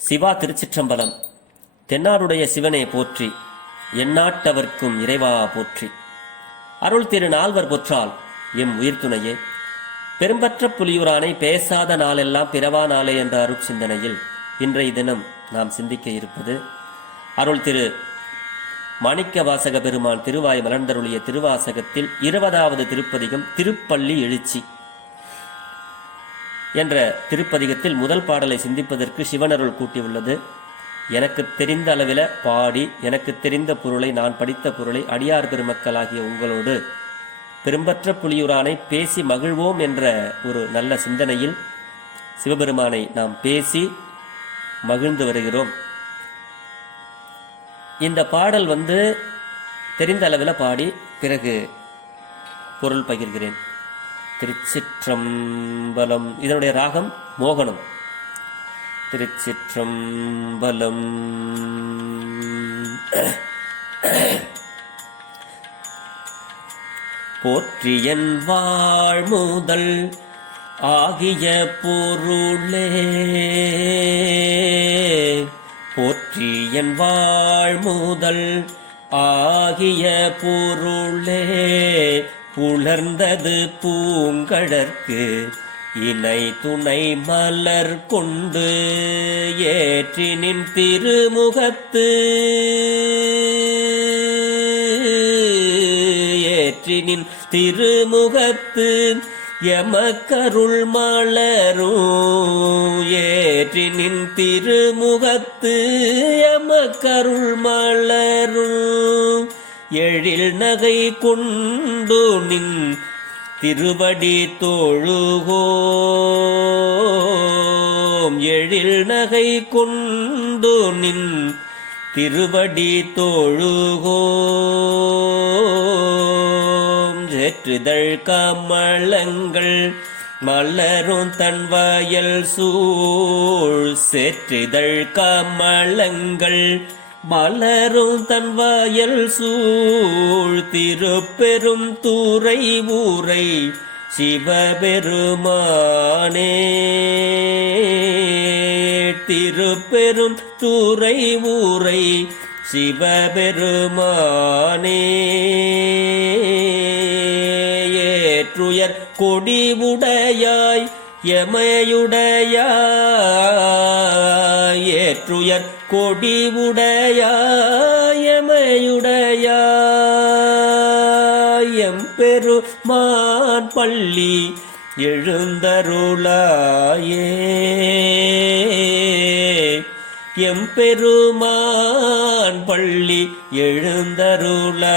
சிவா திருச்சிற்றம்பலம். தென்னாடுடைய சிவனே போற்றி, எந்நாட்டவர்க்கும் இறைவா போற்றி. அருள் திரு நால்வர் பொற்றால் எம் உயிர்த்துணையே. பெரும்பற்ற புலியூரானை பேசாத நாளெல்லாம் பிறவா நாளே என்ற அருள் சிந்தனையில் இன்றைய தினம் நாம் சிந்திக்க இருப்பது அருள் திரு மாணிக்க வாசக பெருமான் திருவாய் மலர்ந்தருளிய திருவாசகத்தில் 20வது திருப்பதிகம் திருப்பள்ளி எழுச்சி என்ற திருப்பதிகத்தில் முதல் பாடலை சிந்திப்பதற்கு சிவனருள் கூட்டியுள்ளது. எனக்கு தெரிந்த அளவில் பாடி எனக்கு தெரிந்த பொருளை, நான் படித்த பொருளை அடியார் பெருமக்களாகிய உங்களோடு பெரும்பற்ற புலியூரானை பேசி மகிழ்வோம் என்ற ஒரு நல்ல சிந்தனையில் சிவபெருமானை நாம் பேசி மகிழ்ந்து வருகிறோம். இந்த பாடல் தெரிந்த அளவில் பாடி பிறகு பொருள் பகிர்கிறேன். திருச்சிற்றம்பலம். இதனுடைய ராகம் மோகனம். திருச்சிற்றம்பலம். போற்றியன் வாழ்முதல் ஆகிய பொருளே, போற்றியன் வாழ்முதல் ஆகிய பொருளே, புலர்ந்தது பூங்கழற்கு இணை துணை மலர் கொண்டு ஏற்றினின் திருமுகத்து, ஏற்றினின் திருமுகத்து எமக்கருள் மலரும், ஏற்றினின் திருமுகத்து எமக்கருள் மலரும், எழில் நகை கொண்டு நின் திருவடி தொழுகோம், எழில் நகை கொண்டு நின் திருவடி தொழுகோம், சேற்றுதழ் கமலங்கள் மலரும் தன்வயல் சூழ், சேற்றுதழ் கமலங்கள் மலரும் தன்வயல் சூழ், திருப்பெரும் தூரை ஊரை சிவபெருமானே, திருப்பெரும் தூரை ஊரை சிவபெருமானே, ஏற்றுயர் கொடிவுடையாய் எமையுடையாய், ஏற்றுயர் கொடிவுடையாய் எமையுடையாய், எம்பெருமான் பள்ளி எழுந்தருளாயே, எம்பெருமான் பள்ளி எழுந்தருளாயே.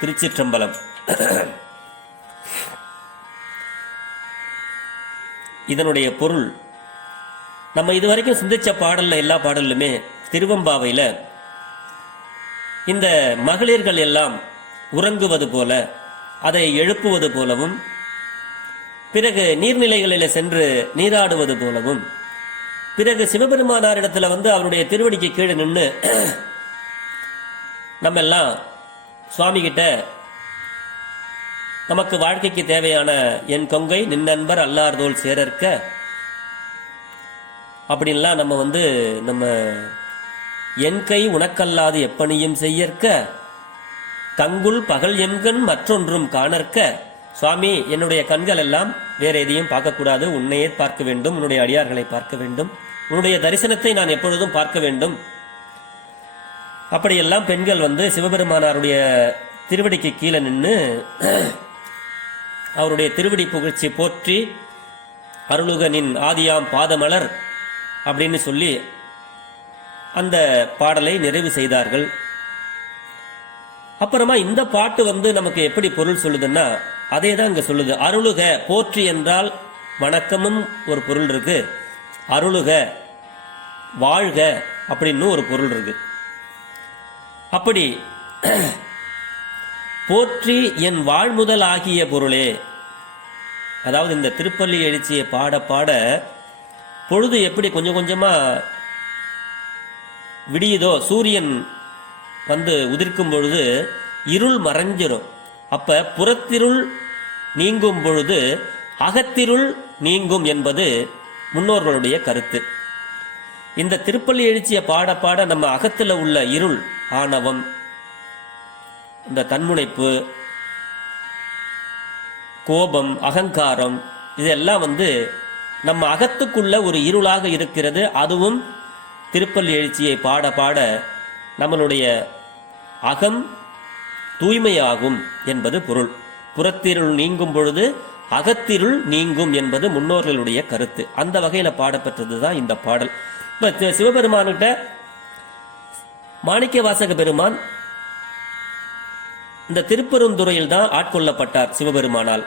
திருச்சிற்றம்பலம். இதனுடைய பொருள் நம்ம இதுவரைக்கும் சிந்திச்ச பாடல்ல, எல்லா பாடலுமே திருவம்பாவையில் இந்த மகளிர்கள் எல்லாம் உறங்குவது போல, அதை எழுப்புவது போலவும், பிறகு நீர்நிலைகளில் சென்று நீராடுவது போலவும், பிறகு சிவபெருமானாரிடத்துல அவருடைய திருவடிக்கு கீழே நின்று நம்ம எல்லாம் சுவாமி கிட்ட நமக்கு வாழ்க்கைக்கு தேவையான என் கொங்கை நின் நண்பர் அல்லார்தோல் சேரற்க அப்படின்லாம் நம்ம நம்ம என் கை உனக்கல்லாது எப்பணியும் செய்யற்க, கங்குல் பகல் எம்கண் மற்றொன்றும் காணற்க. சுவாமி, என்னுடைய கண்கள் எல்லாம் வேற எதையும் பார்க்கக்கூடாது, உன்னையே பார்க்க வேண்டும், உன்னுடைய அடியார்களை பார்க்க வேண்டும், உன்னுடைய தரிசனத்தை நான் எப்பொழுதும் பார்க்க வேண்டும். அப்படியெல்லாம் பெண்கள் சிவபெருமானாருடைய திருவடிக்கு கீழே நின்று அவருடைய திருவடி புகழ்ச்சி போற்றி அருளுகனின் ஆதியாம் பாதமலர் அப்படின்னு சொல்லி அந்த பாடலை நிறைவு செய்தார்கள். அப்புறமா இந்த பாட்டு நமக்கு எப்படி பொருள் சொல்லுதுன்னா, அதே தான் இங்க சொல்லுது. அருளுக, போற்றி என்றால் வணக்கமும் ஒரு பொருள் இருக்கு, அருளுக வாழ்க அப்படின்னு ஒரு பொருள் இருக்கு. அப்படி போற்றி என் வாழ்முதல் ஆகிய பொருளே, அதாவது இந்த திருப்பள்ளி எழுச்சியை பாட பாட பொழுது எப்படி கொஞ்சம் கொஞ்சமா விடியுதோ, சூரியன் உதிர்க்கும் பொழுது இருள் மறைஞ்சிரும். அப்ப புறத்திருள் நீங்கும் பொழுது அகத்திருள் நீங்கும் என்பது முன்னோர்களுடைய கருத்து. இந்த திருப்பள்ளி எழுச்சியை பாட பாட நம்ம அகத்தில் உள்ள இருள், ஆணவம், இந்த தன்முனைப்பு, கோபம், அகங்காரம், இதெல்லாம் நம்ம அகத்துக்குள்ள ஒரு இருளாக இருக்கிறது. அதுவும் திருப்பள்ளி எழுச்சியை பாட பாட நம்மளுடைய அகம் தூய்மையாகும் என்பது பொருள். புறத்திருள் நீங்கும் பொழுது அகத்திருள் நீங்கும் என்பது முன்னோர்களுடைய கருத்து. அந்த வகையில் பாடப்பெற்றது தான் இந்த பாடல். இப்போ சிவபெருமான்கிட்ட மாணிக்க வாசக பெருமான் இந்த திருப்பெருந்துறையில் தான் ஆட்கொள்ளப்பட்டார் சிவபெருமானால்.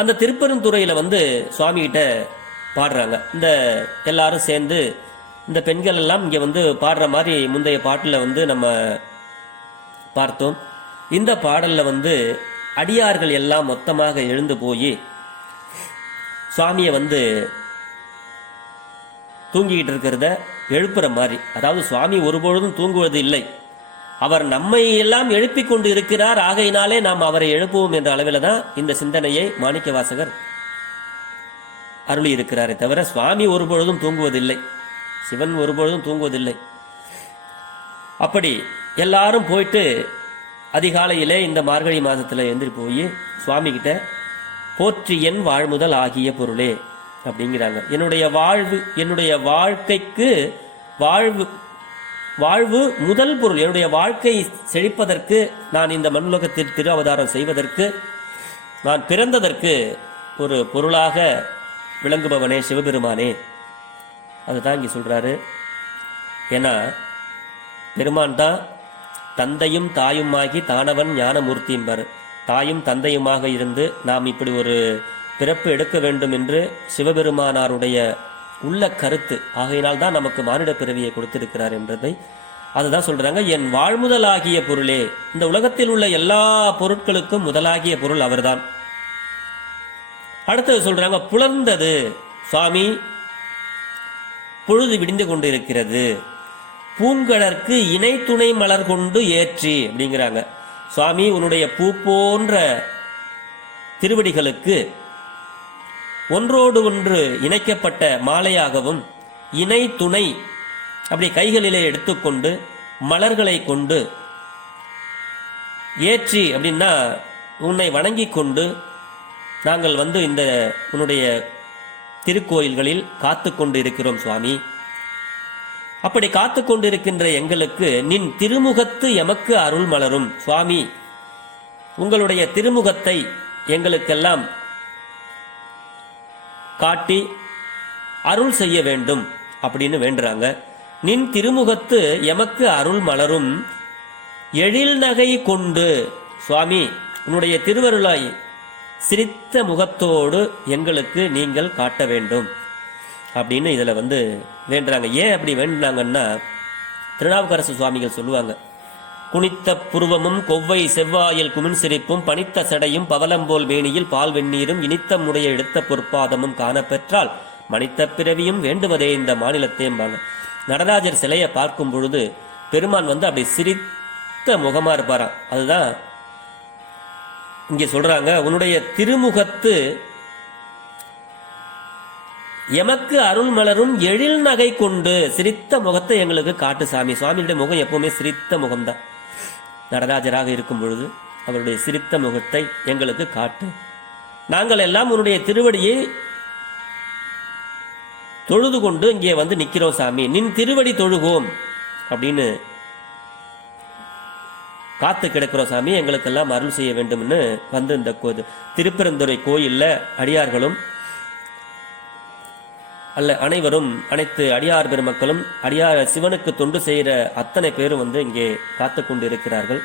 அந்த திருப்பெருந்துறையில சுவாமி கிட்ட பாடுறாங்க. இந்த எல்லாரும் சேர்ந்து இந்த பெண்கள் எல்லாம் இங்க பாடுற மாதிரி முந்தைய பாட்டுல நம்ம பார்த்தோம். இந்த பாடல்ல அடியார்கள் எல்லாம் மொத்தமாக எழுந்து போய் சுவாமியை தூங்கிக்கிட்டு இருக்கிறத எழுப்புற மாதிரி, அதாவது சுவாமி ஒருபொழுதும் தூங்குவது இல்லை, அவர் நம்மை எல்லாம் எழுப்பிக் கொண்டு இருக்கிறார், ஆகையினாலே நாம் அவரை எழுப்புவோம் என்ற அளவில் தான் இந்த சிந்தனையை மாணிக்க வாசகர் அருளி இருக்கிறாரே தவிர சுவாமி ஒருபொழுதும் தூங்குவதில்லை, சிவன் ஒருபொழுதும் தூங்குவதில்லை. அப்படி எல்லாரும் போயிட்டு அதிகாலையிலே இந்த மார்கழி மாதத்தில் எழுந்திரி போய் சுவாமி கிட்ட போற்றி என் வாழ்முதல் ஆகிய பொருளே அப்படிங்கிறாங்க. என்னுடைய வாழ்க்கைக்கு வாழ்வு முதல் பொருள், என்னுடைய வாழ்க்கை செழிப்பதற்கு, நான் இந்த மண்ணுலகத்தில் திரு அவதாரம் செய்வதற்கு, நான் பிறந்ததற்கு ஒரு பொருளாக விளங்குபவனே சிவபெருமானே, அதுதான் இங்கே சொல்றாரு. ஏன்னா பெருமான் தான் தந்தையும் தாயுமாகி தானவன் ஞானமூர்த்தியும்பார். தாயும் தந்தையுமாக இருந்து நாம் இப்படி ஒரு பிறப்பு எடுக்க வேண்டும் என்று சிவபெருமானாருடைய உள்ள கருத்து. ஆகையினால் தான் நமக்கு மானிட பிறவியை கொடுத்திருக்கிறார் என்றதை அதுதான் சொல்றாங்க. என் வாழ்முதலாகிய பொருளே, இந்த உலகத்தில் உள்ள எல்லா பொருட்களுக்கும் முதலாகிய பொருள் அவர்தான். அடுத்தது சொல்றாங்க, புலர்ந்தது சுவாமி, பொழுது விடிந்து கொண்டிருக்கிறது, பூங்கடற்கு இணை துணை மலர் கொண்டு ஏற்றி அப்படிங்கிறாங்க. சுவாமி உன்னுடைய பூ போன்ற திருவடிகளுக்கு ஒன்றோடு ஒன்று இணைக்கப்பட்ட மாலையாகவும் இணை துணை அப்படி கைகளிலே எடுத்துக்கொண்டு மலர்களை கொண்டு ஏற்றி அப்படின்னா உன்னை வணங்கி கொண்டு நாங்கள் இந்த உன்னுடைய திருக்கோயில்களில் காத்து கொண்டு இருக்கிறோம் சுவாமி. அப்படி காத்து கொண்டிருக்கின்ற எங்களுக்கு நின் திருமுகத்து எமக்கு அருள் மலரும். சுவாமி உங்களுடைய திருமுகத்தை எங்களுக்கெல்லாம் காட்டி அருள் செய்ய வேண்டும் அப்படின்னு வேண்டுறாங்க. நின் திருமுகத்து எமக்கு அருள் மலரும் எழில் நகை கொண்டு. சுவாமி உன்னுடைய திருவருளாய் சிரித்த முகத்தோடு எங்களுக்கு நீங்கள் காட்ட வேண்டும் அப்படின்னு இதுல வேண்டுறாங்க. ஏன் அப்படி வேண்டுனாங்கன்னா, திருநாவுக்கரசு சுவாமிகள் சொல்லுவாங்க, குனித்த புருவமும் கொவ்வை செவ்வாயில் குமின் சிரிப்பும் பனித்த சடையும் பவலம்போல் மேனியில் பால் வெந்நீரும் இனித்த முடைய எடுத்த பொற்பாதமும் காணப்பெற்றால் மனித்த பிறவியும் வேண்டுவதே இந்த மாநிலத்தேம்பாங்க. நடராஜர் சிலையை பார்க்கும் பொழுது பெருமான் அப்படி சிரித்த முகமா இருப்பாராம். அதுதான் இங்கே சொல்றாங்க, உன்னுடைய திருமுகத்து எமக்கு அருள் மலரும் எழில் நகை கொண்டு. சிரித்த முகத்தை எங்களுக்கு காட்டு சாமி. சுவாமியுடைய முகம் எப்பவுமே சிரித்த முகம்தான். நடராஜராக இருக்கும் பொழுது அவருடைய சிரித்த முகத்தை எங்களுக்கு காட்டு. நாங்கள் எல்லாம் உன்னுடைய திருவடியை தொழுது கொண்டு இங்கே நிக்கிறோம் சாமி. நின் திருவடி தொழுகோம் அப்படின்னு காத்து கிடக்கிறோம் சாமி, எங்களுக்கெல்லாம் அருள் செய்ய வேண்டும்னு இந்த திருப்பெருந்துறை கோயில்ல அடியார்களும் அனைவரும், அனைத்து அடியார் பெருமக்களும், அடியார் சிவனுக்கு தொண்டு செய்கிற அத்தனை பேரும் இங்கே காத்து கொண்டு இருக்கிறார்கள்.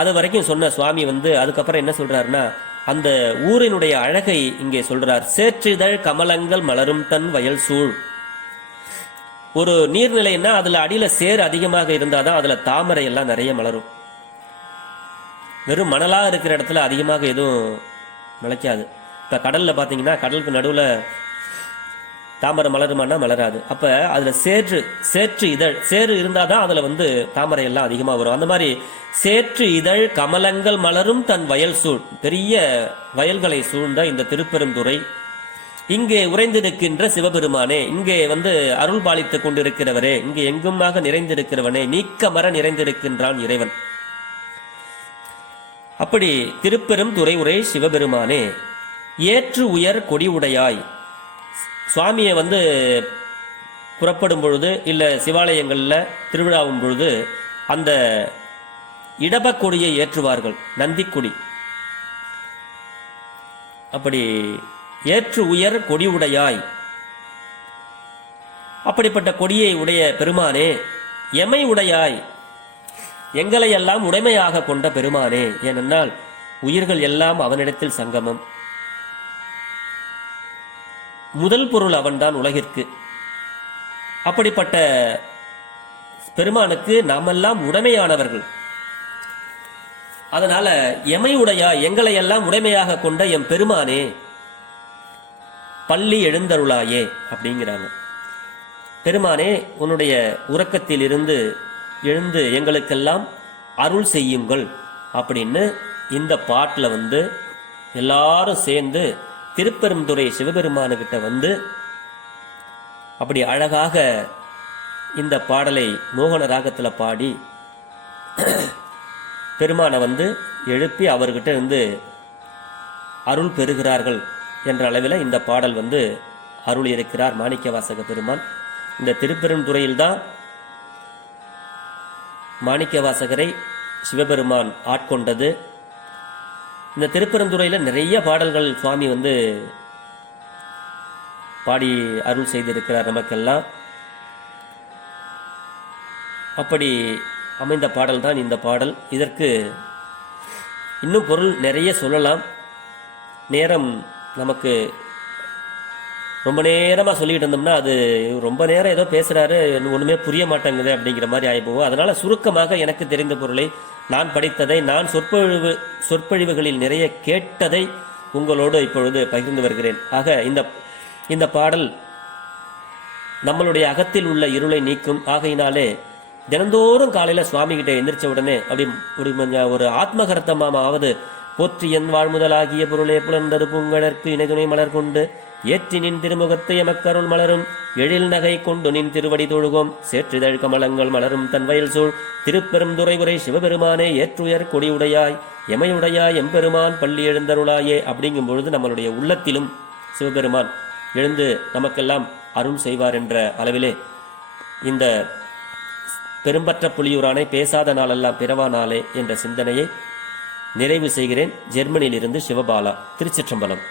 அது வரைக்கும் சொன்ன சுவாமி அதுக்கப்புறம் என்ன சொல்றாருன்னா, அந்த ஊரினுடைய அழகை இங்கே சொல்றார். சேற்றிதழ் கமலங்கள் மலரும் தன் வயல் சூழ். ஒரு நீர்நிலைன்னா அதுல அடியில சேர் அதிகமாக இருந்தாதான் அதுல தாமரை எல்லாம் நிறைய மலரும். வெறும் மணலா இருக்கிற இடத்துல அதிகமாக எதுவும் முளைக்காது. இப்ப கடல்ல பாத்தீங்கன்னா கடலுக்கு நடுவுல தாமரை மலருமானா மலராது. அப்ப அதுல சேற்று இதழ் சேறு இருந்தாதான் அதுல தாமரை எல்லாம் அதிகமா வரும். அந்த மாதிரி சேற்று இதழ் கமலங்கள் மலரும் தன் வயல் சூழ், பெரிய வயல்களை சூழ்ந்த இந்த திருப்பெருந்துறை, இங்கே உறைந்திருக்கின்ற சிவபெருமானே, இங்கே அருள் பாலித்துக் கொண்டிருக்கிறவரே, இங்கே எங்குமாக நிறைந்திருக்கிறவனே, நீக்கமர நிறைந்திருக்கின்றான் இறைவன். அப்படி திருப்பெரும் துறை உரை சிவபெருமானே, ஏற்று உயர் கொடி உடையாய். சுவாமியை புறப்படும் பொழுது இல்லை சிவாலயங்களில் திருவிழாவும் பொழுது அந்த இடபக்கொடியை ஏற்றுவார்கள், நந்திக்கொடி. அப்படி ஏற்று உயர் கொடி உடையாய், அப்படிப்பட்ட கொடியை உடைய பெருமானே, எமை உடையாய், எங்களை எல்லாம் உடைமையாக கொண்ட பெருமானே. ஏனென்றால் உயிர்கள் எல்லாம் அவனிடத்தில் சங்கமம். முதல் பொருள் அவன்தான் உலகிற்கு. அப்படிப்பட்ட பெருமானுக்கு நாமெல்லாம் உடைமையானவர்கள். அதனால எமை உடையா, எங்களை எல்லாம் உடைமையாக கொண்ட எம் பெருமானே, பள்ளி எழுந்தருளாயே அப்படிங்கிறாங்க. பெருமானே, உன்னுடைய உறக்கத்தில் இருந்து எழுந்து எங்களுக்கெல்லாம் அருள் செய்யுங்கள் அப்படின்னு இந்த பாட்டில் எல்லாரும் சேர்ந்து திருப்பெருந்துறை சிவபெருமானுகிட்ட அப்படி அழகாக இந்த பாடலை மோகன ராகத்தில் பாடி பெருமானை எழுப்பி அவர்கிட்ட இருந்து அருள் பெறுகிறார்கள் என்ற அளவில் இந்த பாடல் அருள் இருக்கிறார் மாணிக்கவாசக பெருமான். இந்த திருப்பெருந்துறையில்தான் மாணிக்கவாசகரை சிவபெருமான் ஆட்கொண்டது. இந்த திருப்பெருந்துறையில் நிறைய பாடல்கள் சுவாமி பாடி அருள் செய்திருக்கிறார் நமக்கெல்லாம். அப்படி அமைந்த பாடல் தான் இந்த பாடல். இதற்கு இன்னும் பொருள் நிறைய சொல்லலாம். நேரம் நமக்கு ரொம்ப நேரமாக சொல்லிட்டு இருந்தோம்னா அது ரொம்ப நேரம் ஏதோ பேசுகிறாரு, ஒன்றுமே புரிய மாட்டேங்குது அப்படிங்கிற மாதிரி ஆகிப்போவோம். அதனால் சுருக்கமாக எனக்கு தெரிந்த பொருளை, நான் படித்ததை, நான் சொற்பொழிவுகளில் நிறைய கேட்டதை உங்களோடு இப்பொழுது பகிர்ந்து வருகிறேன். ஆக இந்த பாடல் நம்மளுடைய அகத்தில் உள்ள இருளை நீக்கும். ஆகையினாலே தினந்தோறும் காலையில் சுவாமி கிட்ட எந்திரிச்ச உடனே அப்படி ஒரு ஆத்மகர்த்தமாவது போற்றி என் வாழ்முதலாகிய பொருளே புலர்ந்தது பூங்கழற்கு இணைதுணை மலர் கொண்டு ஏற்றி நின் திருமுகத்தை எமக்கருள் மலரும் எழில் நகை கொண்டு நின் திருவடி தொழுகோம் சேற்றிதழ் கமலங்கள் மலரும் தன் வயல் சூழ் திருப்பெரும் துறை உரை சிவபெருமானே ஏற்றுயர் கொடியுடையாய் எமையுடையாய் எம்பெருமான் பள்ளி எழுந்தருளாயே. அப்படிங்கும் பொழுது நம்மளுடைய உள்ளத்திலும் சிவபெருமான் எழுந்து நமக்கெல்லாம் அருள் செய்வார் என்ற அளவிலே இந்த பெரும்பற்ற புலியூரானை பேசாத நாளெல்லாம் பிறவா நாளே என்ற சிந்தனையை நிறைவு செய்கிறேன். ஜெர்மனியிலிருந்து சிவபாலா. திருச்சிற்றம்பலம்.